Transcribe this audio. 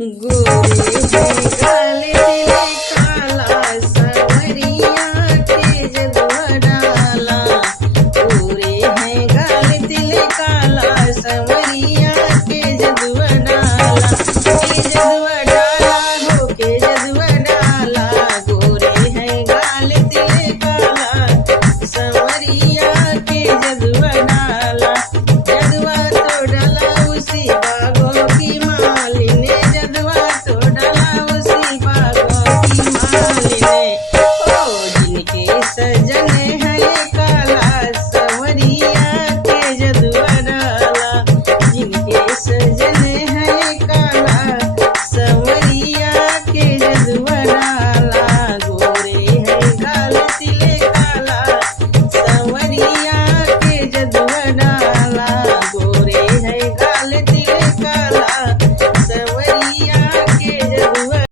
गोरे है गाल दिले काला सवरिया के जदुआ डाला। गोरे है गाल दिले काला सवरिया के जदुआ डाला। के जदुआ डाला हो के जदुआ डाला। गोरे है गाल दिले काला सवरिया के जदुआ डाला। जदुआ तो डाला उसी बागों की मालिने। जदुआ तो डाला उसी बागों की मालिने। ओ जिनके सजन है काला सवरिया के जदुआ डाला। जिनके सजन है काला सवरिया के जदुआ डाला। गोरे है गाल तिले काला सवरिया के जदुआ डाला। गोरे है गाल तिले काला